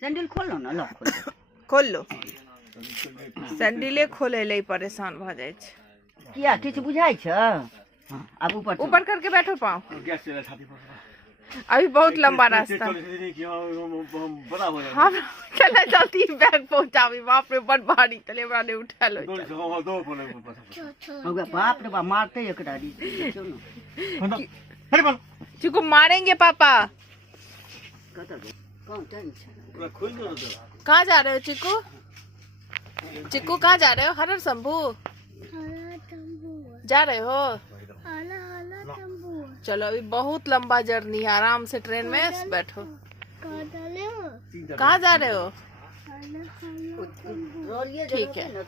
Sandal खोल लो ना, लो खोल दो। खोल लो। सैंडले खोले ले परेशान भ जाए छे। किया किछ बुझाई छ? हां अब ऊपर ऊपर करके बैठो पाँव। अभी बहुत लंबा रास्ता। हम चले जाती बैग पहुंचावी। बाप रे बड़ भारी, चले हमरा ने उठा लो। बाप रे बाप मारते एकटा दी देखियो ना। अरे बोल चिकू मारेंगे पापा। कहाँ जा रहे हो चिकू? चिकू कहाँ जा रहे हो? हरर शंभू जा रहे हो? चलो अभी बहुत लंबा जर्नी है, आराम से ट्रेन में बैठो। कहाँ जा रहे हो? ठीक है।